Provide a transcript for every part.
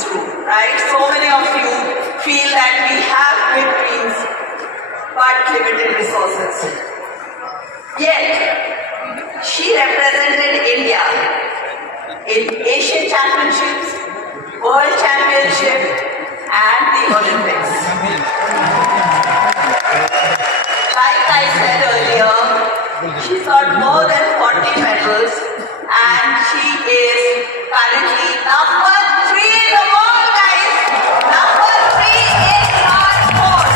is true, right? So many of you feel that we have big dreams but limited resources. Yet, she represented India in Asian Championships, World Championship, and the Olympics. Like I said earlier, she's got more than 40 medals and she is currently number 3 in the world, guys. Number 3 in our sport.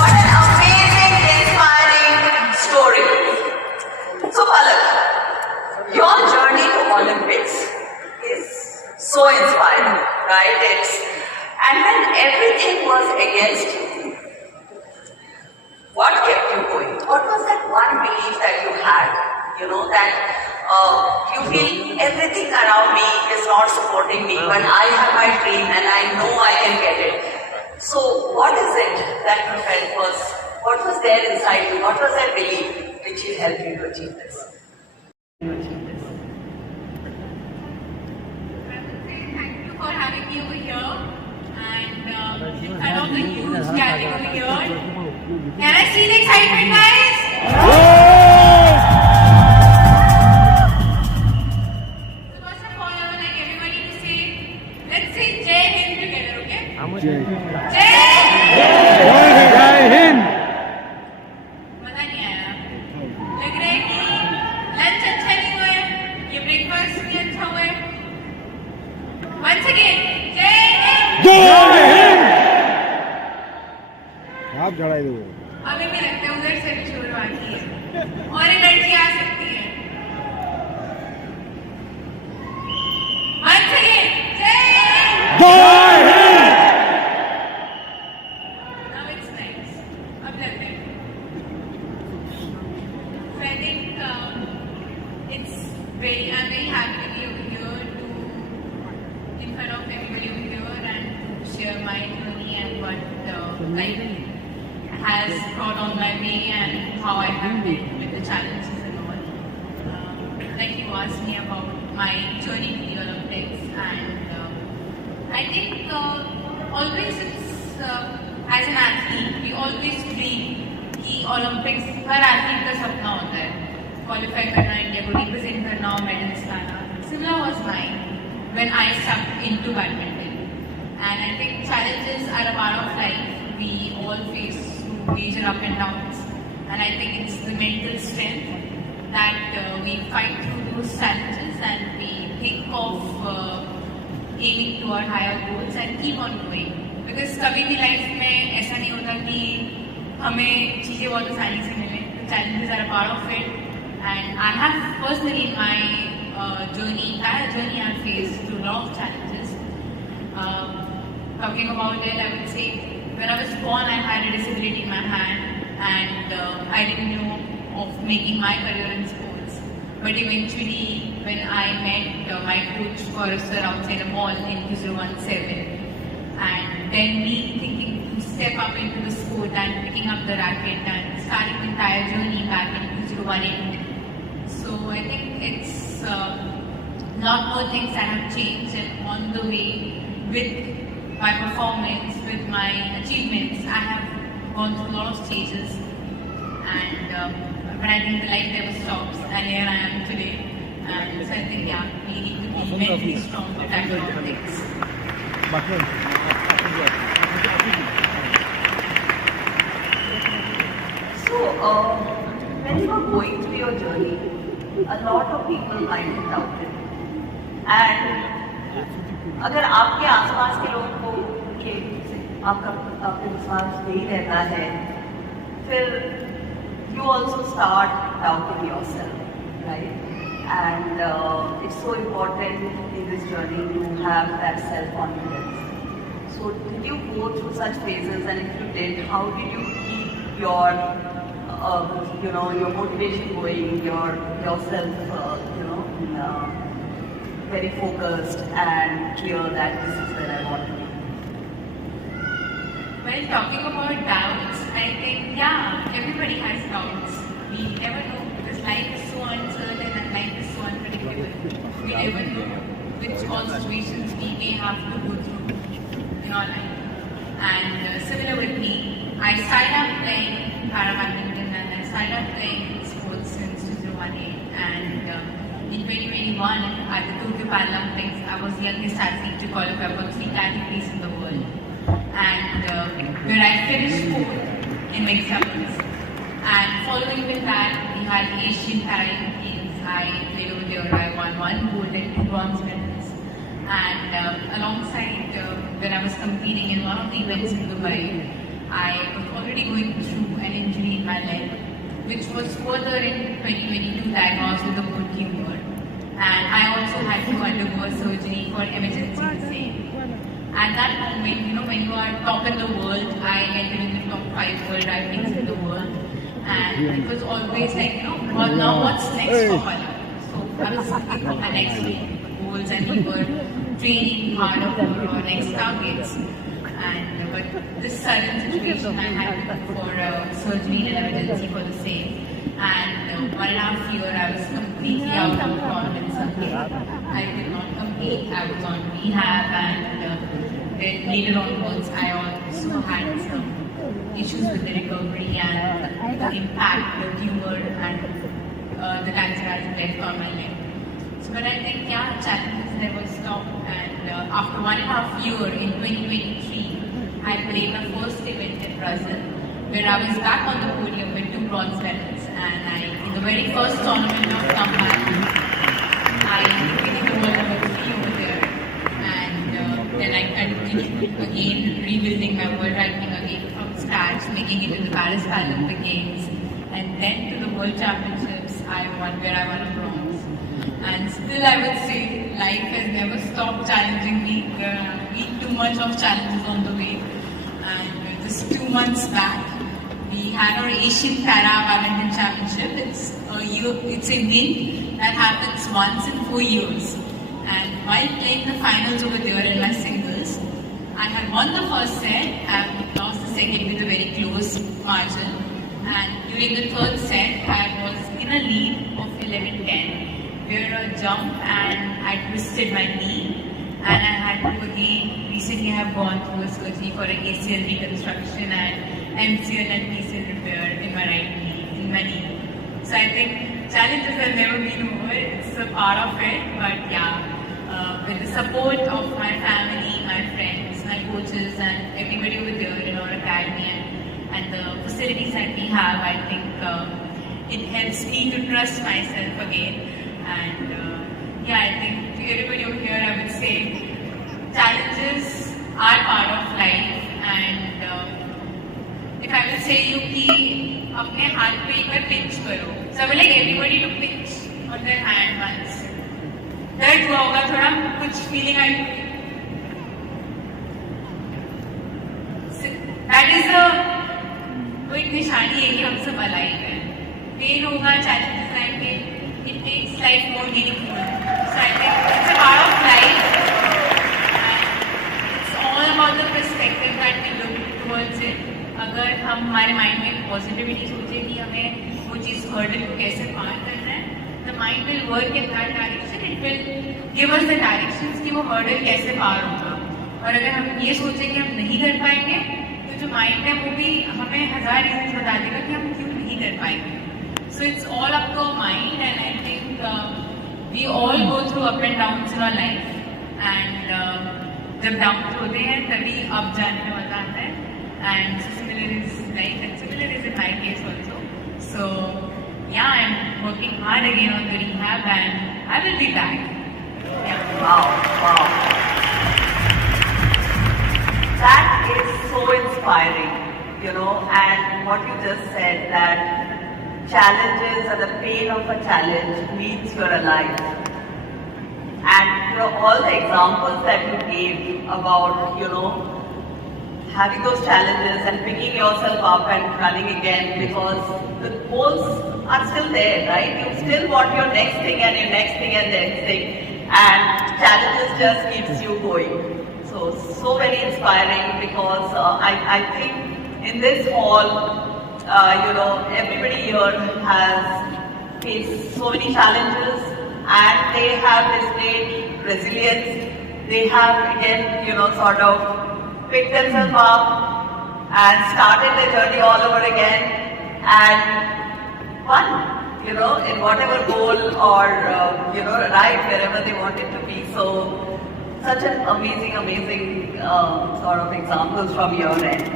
What an amazing, inspiring story. So Palak, your journey to Olympics is so inspiring, right? And when everything was against you, what kept you going? What was that one belief that you had? You know, that you feel everything around me is not supporting me, but I have my dream and I know I can get it. So what is it that you felt what was there inside you? What was that belief which will help you to achieve this? I would say thank you for having me over here and in front of the huge gathering over here. Can I see the excitement, guys? So first of all, I would like everybody to say, let's say Jai Hind together, okay? जय हिंद। मजा नहीं आया? लग रहा है कि lunch अच्छा नहीं हुआ है, ये ब्रेकफास्ट भी अच्छा हुआ है। Once again, जय हिंद। जय हिंद। आप चढ़ाई दो। अभी भी लगता है उधर से भी शुरू आती है और एनर्जी आ सकती है। Once again, जय हिंद। जय हिंद। Now it's nice. अब लगता है। So I think I'm very happy to be over here in front of everybody over here and to share my journey and what life has brought on my way and how I have been with the challenges and all. Like you asked me about my journey to the Olympics, and I think always it's as an athlete we always dream कि Olympics हर athlete का सपना होता है qualify करना, India को represent करना और medals लाना. Similar was mine when I stepped into badminton, and I think challenges are a part of life. We all face major up and downs, and I think it's the mental strength that we fight through those challenges and we think of aiming toward higher goals and keep on going. Because कभी भी life में ऐसा नहीं होता कि हमें चीजें बहुत आसानी से मिले. The challenges are a part of it, and I have personally in my entire journey I've faced through a lot of challenges. Talking about it, I would say when I was born, I had a disability in my hand, and I didn't know of making my career in sports. But eventually, when I met my coach for a sir outside a mall in 2017, and then me thinking to step up into the sport and picking up the racket and starting the entire journey back in 2018. So I think it's a lot more things that have changed, and on the way with my performance, with my achievements, I have gone through a lot of stages, and but I think the life never stops, and here I am today. And so I think we need to be mentally strong to tackle all things. So, when you were going through your journey, a lot of people might have doubted. And अगर आपके आसपास के लोगों को कि आपके विश्वास नहीं रहता है, फिर you also start doubting yourself, right? And it's so important in this journey to have that self-confidence. So did you go through such phases, and if you did, how did you keep your your motivation going, yourself very focused and clear that this is where I want to be? Well, talking about doubts, I think, everybody has doubts. We never know because life is so uncertain and life is so unpredictable. We never know which all situations we may have to go through in our life. And similar with me, I started out playing para badminton and I started out playing sports since 2018. And in 2021 at the Tokyo Paralympics, I was the youngest athlete to qualify for 3 categories in the world. And where I finished 4th in mixed doubles. And following with that, we had Asian Paralympic Games. I played over there. I won 1 gold and 2 bronze medals. And alongside when I was competing in one of the events in Dubai, I was already going through an injury in my leg, which was further in 2022 diagnosed with a bone tumor. And I also had to undergo a surgery for emergency the same. At that moment, when you are top in the world, I entered in the top 5 world rankings in the world. And it was always like, well, now what's next for Pala? So I was looking for my next goals and we were training harder for our next targets. And but this sudden situation I had for surgery and emergency for the same. And 1.5 years I was completely out of the tournaments again. I did not compete. I was on rehab and then later onwards I also had some issues with the recovery and the impact the tumor and the cancer has left on my leg. So, but I think, challenges never stop. And after 1.5 years in 2023, I played my first event in Brazil, where I was back on the podium with 2 bronze medals. And in the very first tournament of comeback, I finished the world number 3 over there. And then I continued again, rebuilding my world ranking again from scratch, making it to the Paris Paralympic Games. And then to the World Championships, where I won a bronze. And still I would say life has never stopped challenging me. There have been too much of challenges on the way. And just 2 months back, we had our Asian Para Badminton Championship. It's an event that happens once in 4 years. And while playing the finals over there in my singles, I had won the first set and lost the second with a very close margin. And during the third set, I was in a lead of 11-10, where a jump and I twisted my knee. And I had to again, recently I have gone through a surgery for an ACL reconstruction and MCL and PCL repair in my right knee, in my knee. So I think challenges have never been over. It's a part of it, but with the support of my family, my friends, my coaches, and everybody over there in our academy and the facilities that we have, I think it helps me to trust myself again. And I think to everybody over here, I would say challenges are part of life. And if I will say you कि अपने हाथ पे एक बार pinch करो, so I would like everybody to pinch on their hand once. दर्द हुआ होगा थोड़ा, कुछ feeling आई. That is वो एक निशानी है कि हम सब alive हैं. Pain होगा, challenges आएंगे. It makes life more meaningful. So I think it's a part of life. And it's all about the perspective that we look towards it. अगर हम हमारे माइंड में पॉजिटिविटी सोचे कि हमें वो चीज़ हर्डल को कैसे पार करना है, the mind will work in that direction. It will give us the directions कि वो हर्डल कैसे पार होगा. और अगर हम ये सोचें कि हम नहीं कर पाएंगे, तो जो माइंड है वो भी हमें 1000 रीजंस बता देगा कि हम क्यों नहीं कर पाएंगे. So it's all up to our mind, and I think we all go through up and downs in our life. And जब downs होते हैं तभी up जाने वाला आता है. And similar is life, and similar is in my case also. So I'm working hard again on the rehab, and I will be back. Wow. That is so inspiring, and what you just said, that challenges and the pain of a challenge means you're alive. And all the examples that you gave about, having those challenges and picking yourself up and running again, because the goals are still there, right? You still want your next thing and your next thing and next thing, and challenges just keeps you going. So very inspiring, because I think in this hall, everybody here has faced so many challenges, and they have displayed resilience. They have again, sort of picked themselves up and started their journey all over again and won, in whatever goal or, arrived wherever they wanted to be. So, such an amazing sort of examples from your end.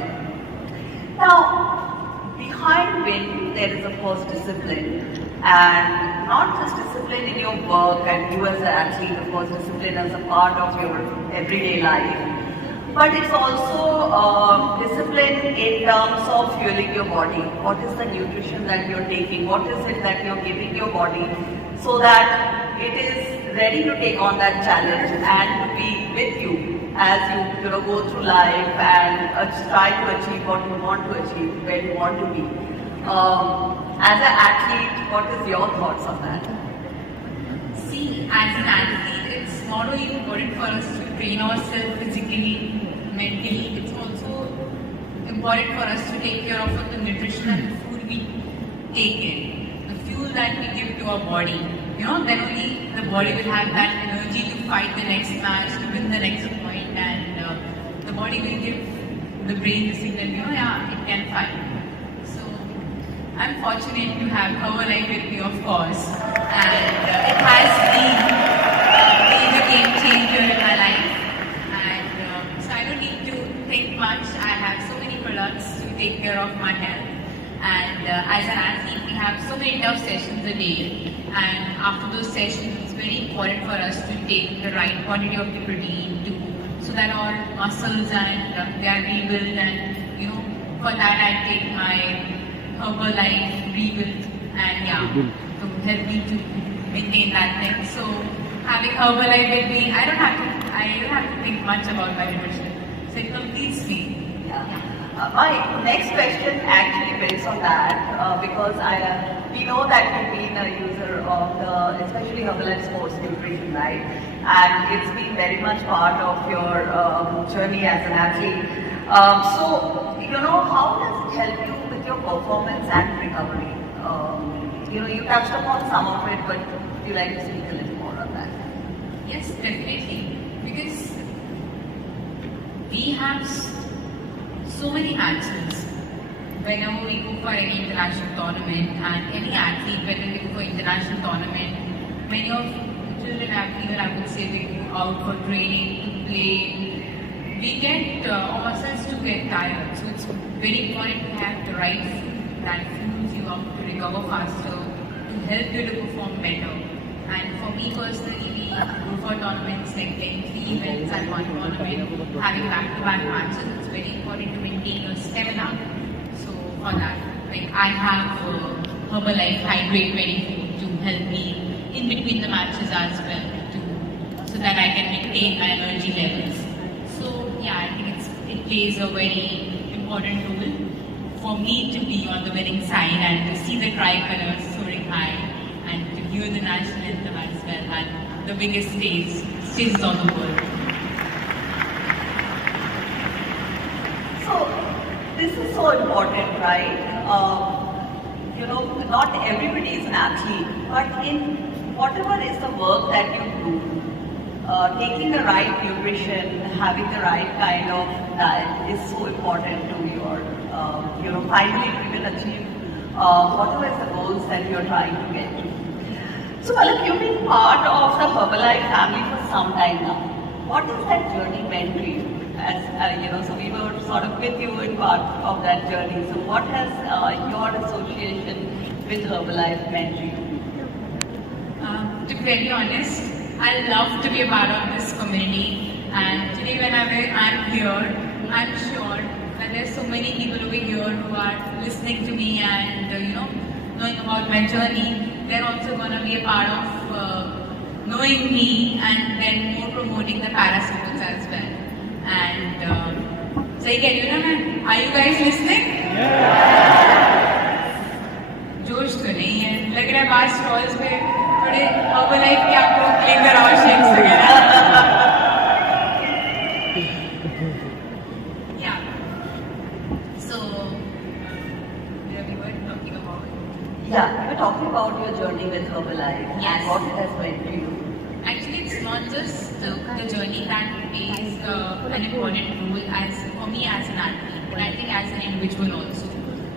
Now, behind win, there is of course discipline. And not just discipline in your work and you as an athlete, of course, discipline as a part of your everyday life. But it's also discipline in terms of fueling your body. What is the nutrition that you're taking? What is it that you're giving your body so that it is ready to take on that challenge and to be with you as you go through life and try to achieve what you want to achieve, where you want to be. As an athlete, what is your thoughts on that? See, as an athlete, it's not only important for us to train ourselves physically, mentally, it's also important for us to take care of the nutrition and the food we take in, the fuel that we give to our body. Then only the body will have that energy to fight the next match, to win the next point, and the body will give the brain the signal, it can fight. I'm fortunate to have Herbalife with me, of course, and it has been a game changer in my life. And so I don't need to think much. I have so many products to take care of my health. And as an athlete, we have so many tough sessions a day. And after those sessions, it's very important for us to take the right quantity of the protein so that our muscles and they are rebuilt. And for that I take my Herbalife rebuild and to help me to maintain that thing. So having Herbalife with me, I don't have to think much about my nutrition. So it completes me. My next question actually builds on that because we know that you've been a user of especially Herbalife Sports Nutrition, right? And it's been very much part of your journey as an athlete. So, how does it help you with your performance and recovery? You touched upon some of it, but would you like to speak a little more on that? Yes, definitely. Because we have so many matches. Whenever we go for any international tournament, and any athlete, whether they go for international tournament, many of children athletes, I would say, they go out for training, to play. We get ourselves to get tired. So it's very important to have the right food that fuels you up to recover faster, to help you to perform better. And for me personally, we go for tournaments like playing 3 events at one tournament, having back-to-back matches. It's very important to maintain your stamina. So for that, I have Herbalife Hydrate 24 to help me in between the matches as well, so that I can maintain my energy levels. So I think it plays a very important role for me to be on the winning side and to see the tricolors soaring high and to hear the national anthem as well at the biggest stages of the world. So this is so important, right? Not everybody is an athlete, but in whatever is the work that you do, taking the right nutrition, having the right kind of diet is so important to your, finally you will achieve whatever is the goals that you're trying to get to. So, Palak, you've been part of the Herbalife family for some time now. What has that journey meant to you? As so we were sort of with you in part of that journey. So, what has your association with Herbalife meant to you? To be very honest, I love to be a part of this community, and today whenever I'm here, I'm sure that there's so many people over here who are listening to me and knowing about my journey. They're also going to be a part of knowing me and then more promoting the para sports as well. And so again, are you guys listening? जोश तो नहीं है, लग रहा है बाहर stalls में थोड़े Herbalife के आपको लेकर आओ शेक्स वगैरह. So we were talking about. Yeah, we were talking about your journey with Herbalife Yes. and what it has meant to you. Actually, it's not not just the journey that plays an important role as for me as an athlete, but I think as an individual also,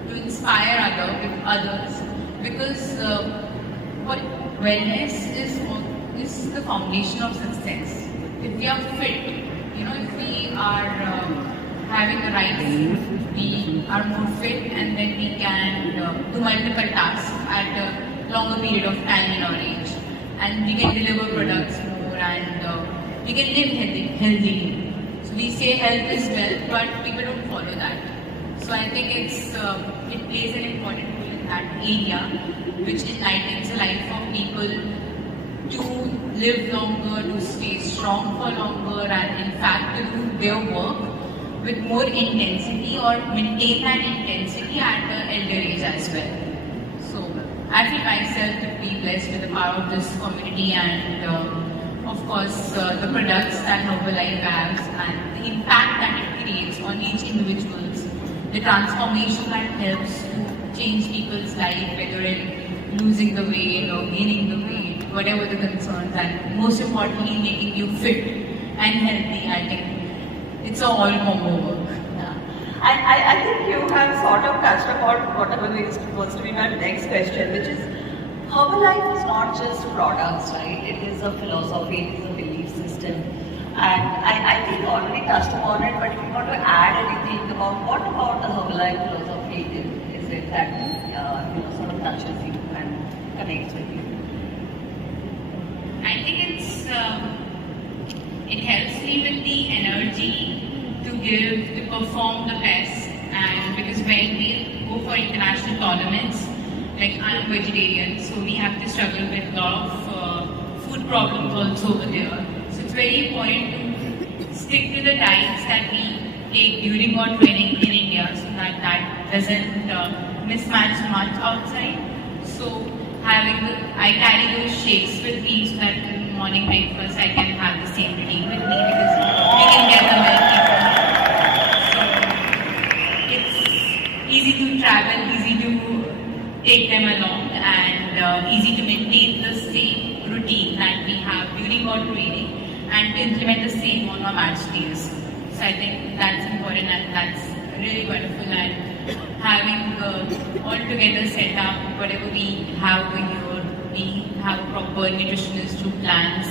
to inspire others, because what wellness is the foundation of success. If we are fit, if we are having the right food, we are more fit, and then we can do multiple tasks at a longer period of time in our age, and we can deliver products more, and we can live healthily. So we say health is wealth, but people don't follow that. So I think it plays an important role in that area, which enlightens the life of people to live longer, to stay strong for longer, and in fact to do their work with more intensity or maintain that intensity at an elder age as well. So I feel myself to be blessed with the power of this community, and of course the products that Herbalife has and the impact that it creates on each individual's, the transformation that helps to change people's life, whether in losing the weight or gaining the weight, whatever the concerns, and most importantly making you fit and healthy. I think it's a all combo work. Yeah. And I think you have sort of touched upon whatever is supposed to be my next question, which is Herbalife is not just products, right? It is a philosophy, it is a belief system. And I think you already touched upon it, but if you want to add anything about what about the Herbalife philosophy is it that sort of touches you and connects with you? I think it helps me with the energy to perform the best, and because when we go for international tournaments, like I'm vegetarian, so we have to struggle with a lot of food problems also over there. So it's very important to stick to the diets that we take during our training in India, so that doesn't mismatch much outside. So I carry those shakes with me so that in morning breakfast I can have the same routine with me, because we can get the milk. So it's easy to travel, easy to take them along, and easy to maintain the same routine that we have during our training, and to implement the same on our match days. So I think that's important, and that's really wonderful. And having all together set up, whatever we have over here, we have proper nutritionist who plans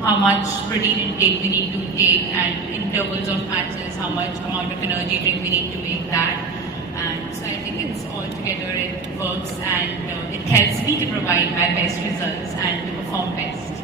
how much protein intake we need to take, and intervals of matches, how much amount of energy drink we need to make that. And so I think it's all together, it works, and it helps me to provide my best results and to perform best.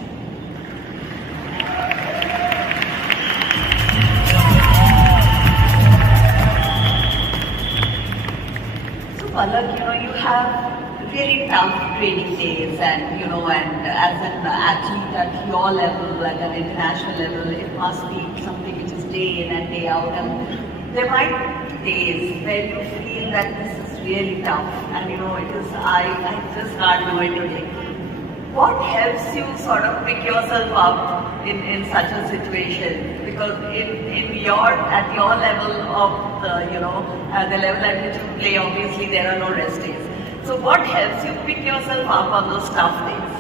So Palak, you have really tough training days, and and as an athlete at your level, at an international level, it must be something which is day in and day out, and there might be days where you feel that this is really tough, and it is I just can't do it today. What helps you sort of pick yourself up in such a situation? Because at your level of the level at which you play, obviously there are no rest days. So what helps you pick yourself up on those tough days?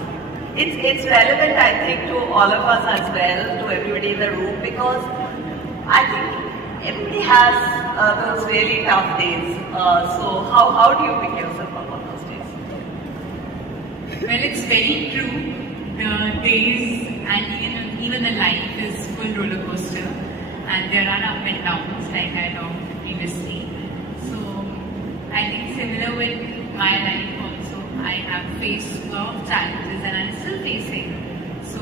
It's relevant, I think, to all of us as well, to everybody in the room, because I think everybody has those really tough days. So how do you pick yourself up on those days? Well, it's very true. The days and even the life is full roller coaster, and there are up and downs, like I talked previously. So I think similar with my life also, I have faced a lot of challenges, and I'm still facing. So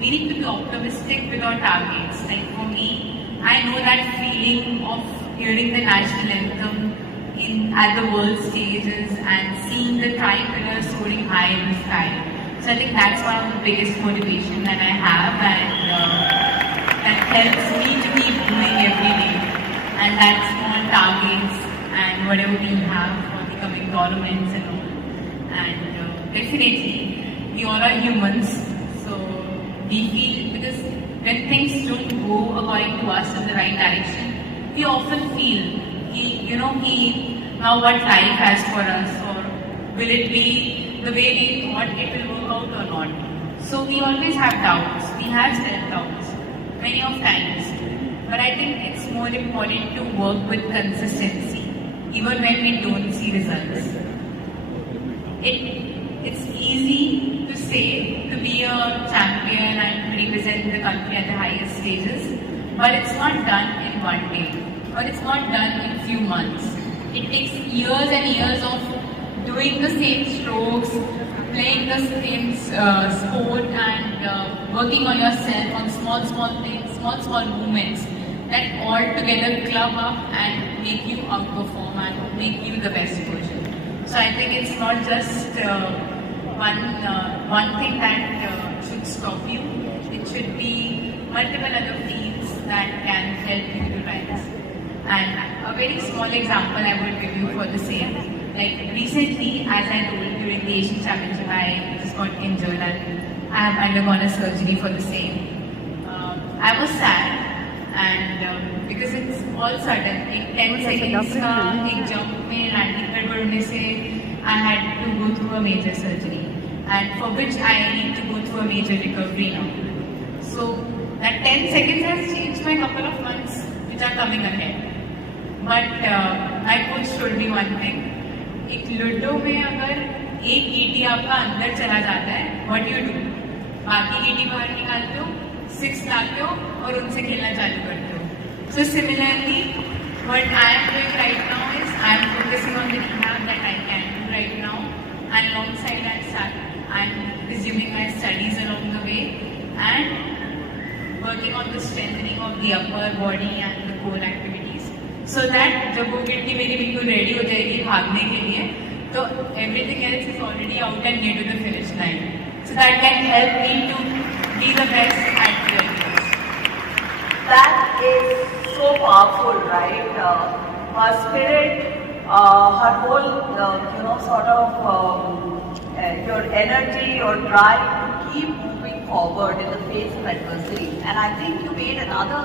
we need to be optimistic with our targets. Like for me, I know that feeling of hearing the national anthem at the world stages and seeing the tricolor soaring high in the sky. So I think that's one of the biggest motivation that I have, and that helps me to keep doing every day. And that's small targets and whatever we have for the coming tournaments and all. And definitely, we all are humans, so we feel, because when things don't go according to us in the right direction, we often feel now what life has for us, or will it be the way we thought it will work out or not. So we always have doubts. We have self-doubts many of times. But I think it's more important to work with consistency, even when we don't see results. It's easy to say to be a champion and represent the country at the highest stages, but it's not done in one day, or it's not done in few months. It takes years and years of doing the same strokes, playing the same sport, and working on yourself on small things, small movements that all together club up and make you outperform and make you the best version. So I think it's not just one thing that should stop you. It should be multiple other fields that can help you to rise. And a very small example I would give you for the same. Like recently, as I told during the Asian Championship, I just got injured and I have undergone a surgery for the same. I was sad and because it's all sudden, like 10 seconds का एक jump में landing गड़बड़ होने से I had to go through a major surgery, and for which I need to go through a major recovery now. So that 10 seconds has changed my couple of months which are coming ahead. But my coach told me one thing. एक ludo में अगर एक गीटी आपका अंदर चला जाता है, what do you do? बाकी गीटी बाहर निकालते हो, 6 लाते हो और उनसे खेलना चालू करते हो. So similarly, what I am doing right now is I am focusing on the rehab that I can do right now, and alongside that I am resuming my studies along the way and working on the strengthening of the upper body and the core activities, so that जब वो गिट्टी मेरी बिल्कुल ready हो जाएगी भागने के लिए, तो everything else is already out and near to the finish line. So that can help me to be the best at the Olympics. That is so powerful, right? Her spirit, her whole, sort of your energy, your drive to keep moving forward in the face of adversity. And I think you made another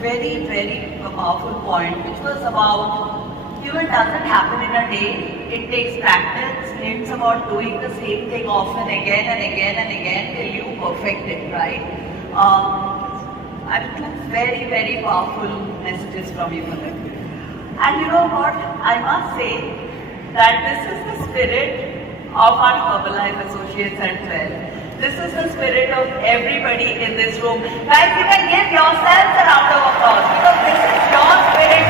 very, very powerful point, which was about, it doesn't happen in a day. It takes practice. It's about doing the same thing often, again and again and again till you perfect it, right? I took very, very powerful messages from you, Palak. And you know what? I must say that this is the spirit of our Herbalife Associates at 12. This is the spirit of everybody in this room. Guys, you can give yourselves a round of applause because this is your spirit.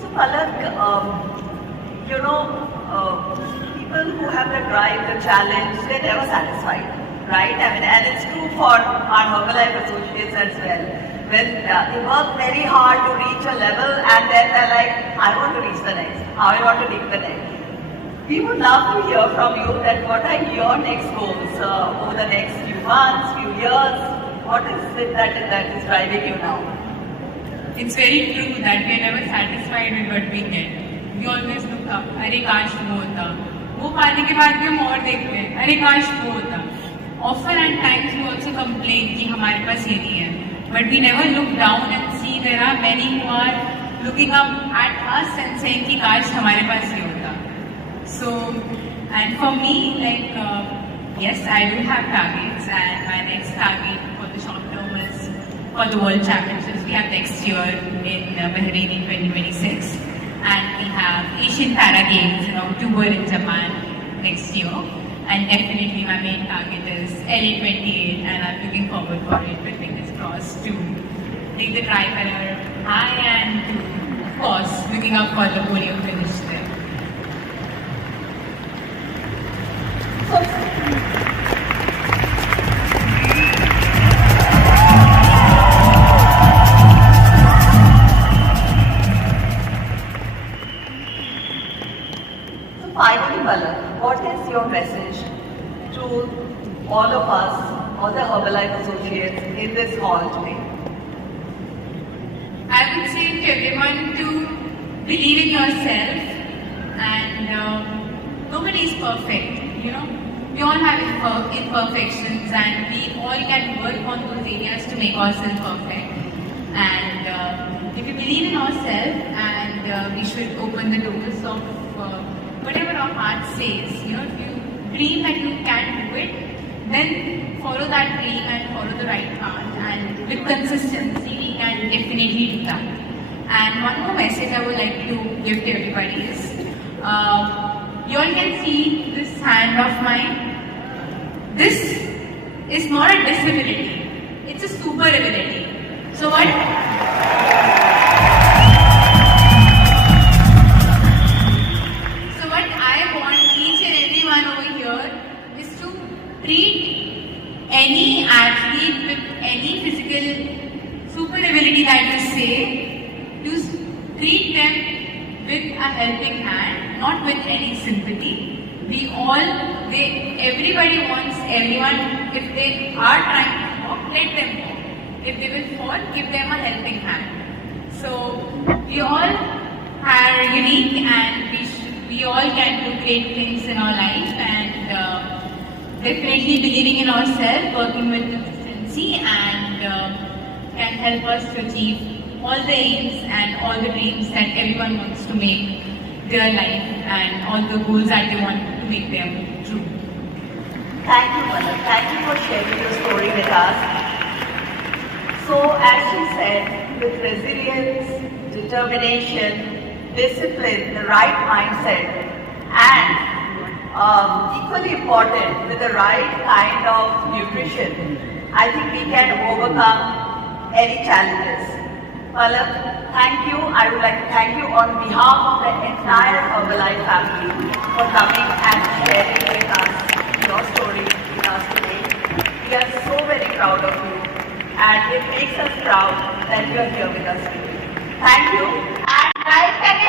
So Palak, people who have the drive, the challenge, they're never satisfied, right? I mean, and it's true for our Herbalife Associates as well. When they work very hard to reach a level and then they're like, I want to reach the next, I want to reach the next. We would love to hear from you that what are your next goals over the next few months, few years? What is it that is driving you now? It's very true that we are never satisfied with what we get. We always look up, अरे काश वो होता. वो पाने के बाद भी हम और देखते हैं, अरे काश वो होता. Often at times we also complain कि हमारे पास ये नहीं है. But we never look down and see there are many who are looking up at us and saying कि काश हमारे पास ये होता. So, and for me, yes, I do have targets, and my next target for the short term is for the World Championships we have next year in Bahrain in 2026. And we have Asian Para Games in October in Japan next year. And definitely my main target is LA 28, and I'm looking forward for it with fingers crossed to take the try career high and to, of course, looking up for the podium finish there. Finally, Palak, what is your message to all of us, all the Herbalife Associates in this hall today? I would say to everyone to believe in yourself, and nobody is perfect, We all have imperfections, and we all can work on those areas to make ourselves perfect. And if you believe in yourself and we should open the doors of whatever our heart says. You know, if you dream that you can do it, then follow that dream and follow the right path. And with consistency, we can definitely do that. And one more message I would like to give to everybody is, you all can see this hand of mine. This is not a disability, it's a super ability. So what I want each and everyone over here is to treat any athlete with any physical super ability that you say, to treat them with a helping hand, not with any sympathy. Everybody wants everyone, if they are trying to walk, let them walk. If they will fall, give them a helping hand. So we all are unique, and we all can do great things in our life, and definitely believing in ourselves, working with consistency, and can help us to achieve all the aims and all the dreams that everyone wants to make their life, and all the goals that they want to make them true. Thank you, Mother. Thank you for sharing your story with us. So, as she said, with resilience, determination, discipline, the right mindset, and equally important, with the right kind of nutrition, I think we can overcome any challenges. Palak, thank you. I would like to thank you on behalf of the entire Herbalife family for coming and sharing with us your story with us today. We are so very proud of you, and it makes us proud that you are here with us today. Thank you. And guys, can you